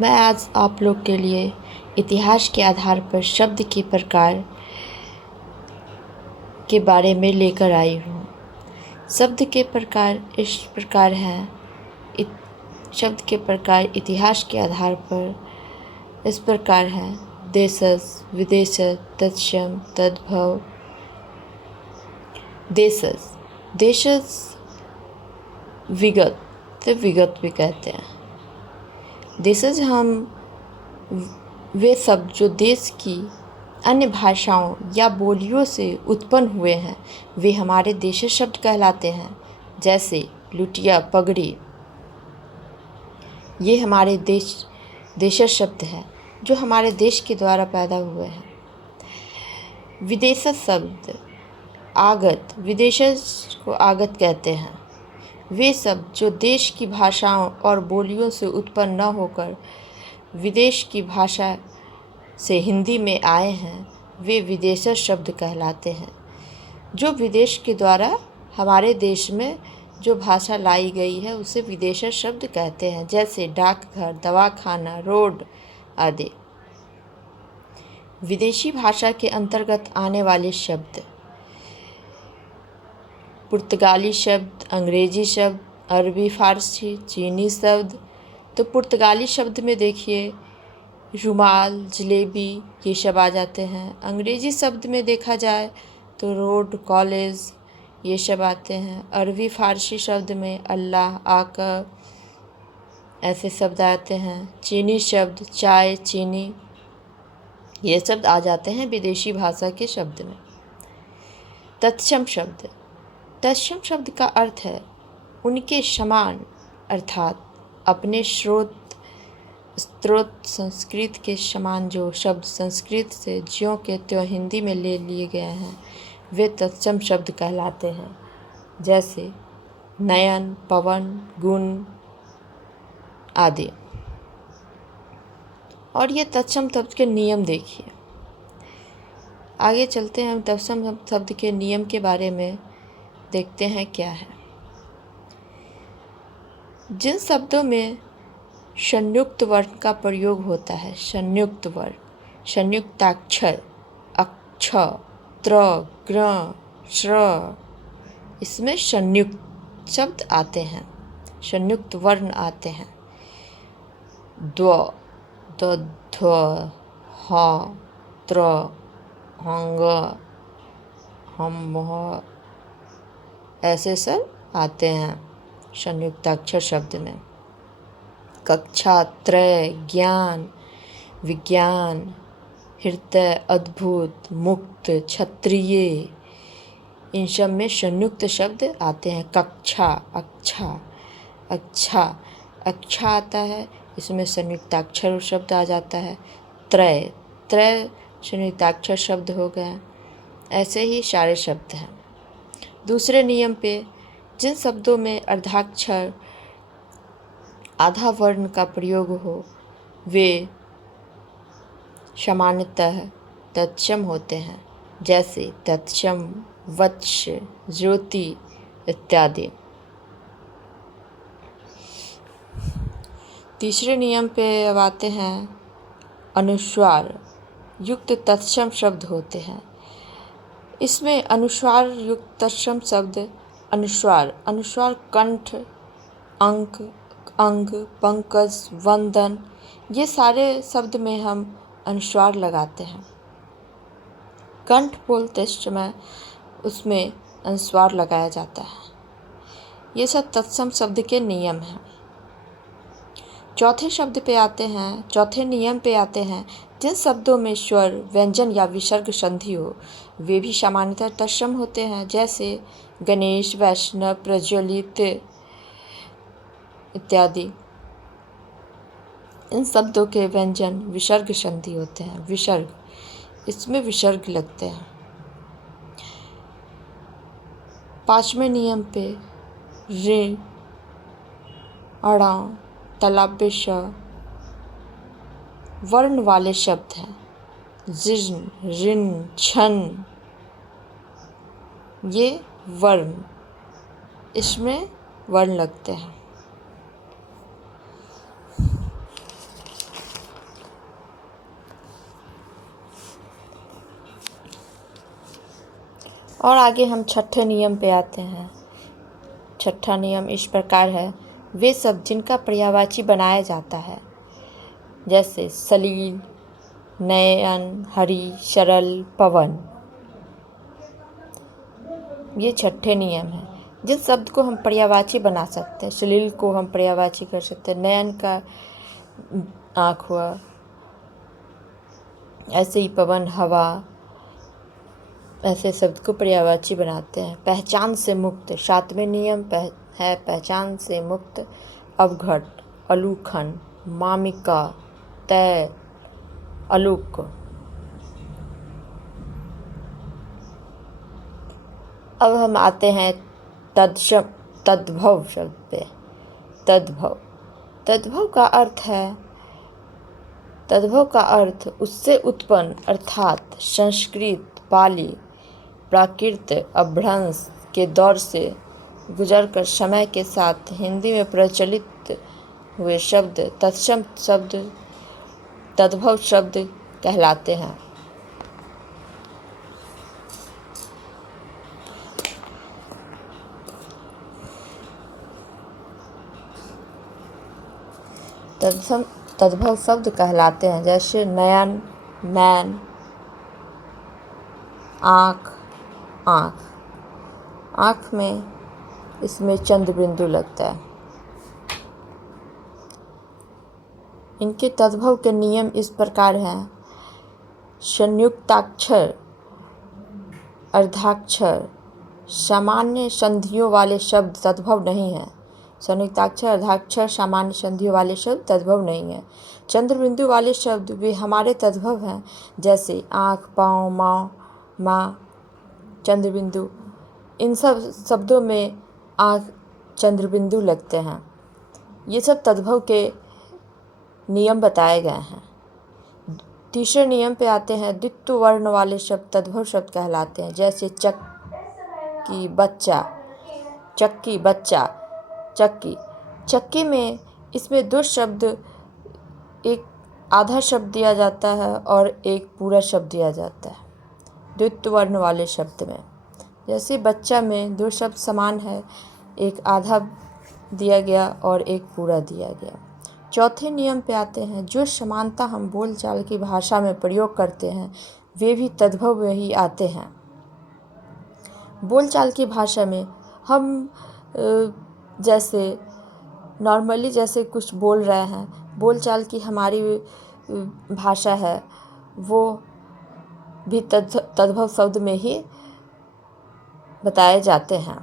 मैं आज आप लोग के लिए इतिहास के आधार पर शब्द के प्रकार के बारे में लेकर आई हूँ। शब्द के प्रकार इस प्रकार हैं। शब्द के प्रकार इतिहास के आधार पर इस प्रकार हैं: देशज, विदेशज, तत्सम, तद्भव। देशज, देशज विगत भी कहते हैं। देशज हम वे शब्द जो देश की अन्य भाषाओं या बोलियों से उत्पन्न हुए हैं वे हमारे देशज शब्द कहलाते हैं। जैसे लुटिया, पगड़ी, ये हमारे देशज शब्द हैं जो हमारे देश के द्वारा पैदा हुए हैं। विदेशज शब्द आगत, विदेशज को आगत कहते हैं। वे शब्द जो देश की भाषाओं और बोलियों से उत्पन्न न होकर विदेश की भाषा से हिंदी में आए हैं वे विदेशज शब्द कहलाते हैं। जो विदेश के द्वारा हमारे देश में जो भाषा लाई गई है उसे विदेशज शब्द कहते हैं। जैसे डाकघर, दवाखाना, रोड आदि। विदेशी भाषा के अंतर्गत आने वाले शब्द: पुर्तगाली शब्द, अंग्रेजी शब्द, अरबी, फारसी, चीनी शब्द। तो पुर्तगाली शब्द में देखिए रुमाल, जलेबी, ये सब आ जाते हैं। अंग्रेजी शब्द में देखा जाए तो रोड, कॉलेज, ये सब आते हैं। अरबी फारसी शब्द में अल्लाह, आका, ऐसे शब्द आते हैं। चीनी शब्द चाय, चीनी, ये शब्द आ जाते हैं विदेशी भाषा के शब्द में। तत्सम शब्द, तत्सम शब्द का अर्थ है उनके समान, अर्थात अपने स्रोत संस्कृत के समान जो शब्द संस्कृत से ज्यों के त्यों हिंदी में ले लिए गए हैं वे तत्सम शब्द कहलाते हैं। जैसे नयन, पवन, गुण आदि। और ये तत्सम शब्द के नियम देखिए। आगे चलते हैं, हम तत्सम शब्द के नियम के बारे में देखते हैं क्या है। जिन शब्दों में संयुक्त वर्ण का प्रयोग होता है, संयुक्त वर्ण, संयुक्ताक्षर, अक्ष, त्र, ग्र, श्र, इसमें संयुक्त शब्द आते हैं, संयुक्त वर्ण आते हैं। द्व, ध्व, ह, त्र, हंग, हम, ऐसे सब आते हैं संयुक्ताक्षर शब्द में। कक्षा, त्रय, ज्ञान, विज्ञान, हृदय, अद्भुत, मुक्त, क्षत्रिय, इन सब में संयुक्त शब्द आते हैं। कक्षा, अच्छा, अच्छा, अच्छा आता है, इसमें संयुक्ताक्षर शब्द आ जाता है। त्रय, त्रय संयुक्ताक्षर शब्द हो गया। ऐसे ही सारे शब्द हैं। दूसरे नियम पे, जिन शब्दों में अर्धाक्षर आधा वर्ण का प्रयोग हो वे सामान्यतः तत्सम होते हैं। जैसे तत्सम, वत्स, ज्योति इत्यादि। तीसरे नियम पे अब आते हैं। अनुस्वार युक्त तत्सम शब्द होते हैं। इसमें अनुस्वार युक्त तत्सम शब्द अनुस्वार कंठ, अंक, अंग, पंकज, वंदन, ये सारे शब्द में हम अनुस्वार लगाते हैं। कंठ बोलते समय उसमें अनुस्वार लगाया जाता है। ये सब तत्सम शब्द के नियम हैं। चौथे नियम पे आते हैं। जिन शब्दों में स्वर, व्यंजन या विसर्ग संधि हो वे भी सामान्यतः तत्सम होते हैं। जैसे गणेश, वैष्णव, प्रज्वलित इत्यादि। इन शब्दों के व्यंजन विसर्ग संधि होते हैं। विसर्ग, इसमें विसर्ग लगते हैं। पांचवें नियम पे ऋ, अणा, तालव्य श वर्ण वाले शब्द हैं। जिन, ऋण, छन, ये वर्ण, इसमें वर्ण लगते हैं। और आगे हम छठे नियम पे आते हैं। छठा नियम इस प्रकार है, वे सब जिनका पर्यायवाची बनाया जाता है, जैसे सलील, नयन, हरि, सरल, पवन, ये छठे नियम है। जिस शब्द को हम पर्यायवाची बना सकते हैं, सलील को हम पर्यायवाची कर सकते हैं, नयन का आँख हुआ, ऐसे ही पवन हवा, ऐसे शब्द को पर्यायवाची बनाते हैं। पहचान से मुक्त, सातवें नियम है पहचान से मुक्त, अवघट, अलूखन, मामिका, तय, अलुक। अब हम आते हैं तद्भव शब्द पे। तद्भव, तद्भव का अर्थ उससे उत्पन्न, अर्थात संस्कृत, पाली, प्राकृत अपभ्रंश के दौर से गुजरकर समय के साथ हिंदी में प्रचलित हुए शब्द तत्सम शब्द तद्भव शब्द कहलाते हैं। तद्भव शब्द कहलाते हैं, जैसे नयन, नैन, आँख, आँख, आँख में इसमें चंद्र बिंदु लगता है। इनके तद्भव के नियम इस प्रकार हैं। संयुक्ताक्षर, अर्धाक्षर, सामान्य संधियों वाले शब्द तद्भव नहीं है। संयुक्ताक्षर, अर्धाक्षर, सामान्य संधियों वाले शब्द तद्भव नहीं है। चंद्र बिंदु वाले शब्द वे हमारे तद्भव हैं, जैसे आँख, पाँव, माँ, माँ, चंद्र बिंदु। इन सब शब्दों में आँख, चंद्र बिंदु लगते हैं। ये सब तद्भव के नियम बताए गए हैं। तीसरे नियम पे आते हैं। द्वित्व वर्ण वाले शब्द तद्भव शब्द कहलाते हैं, जैसे चक्की, बच्चा, चक्की, बच्चा, चक्की। चक्की में इसमें दो शब्द, एक आधा शब्द दिया जाता है और एक पूरा शब्द दिया जाता है द्वित्व वर्ण वाले शब्द में। जैसे बच्चा में दो शब्द समान है, एक आधा दिया गया और एक पूरा दिया गया। चौथे नियम पे आते हैं। जो समानता हम बोलचाल की भाषा में प्रयोग करते हैं वे भी तद्भव में ही आते हैं। बोलचाल की भाषा में हम जैसे नॉर्मली जैसे कुछ बोल रहे हैं, बोलचाल की हमारी भाषा है, वो भी तद्भव शब्द में ही बताए जाते हैं।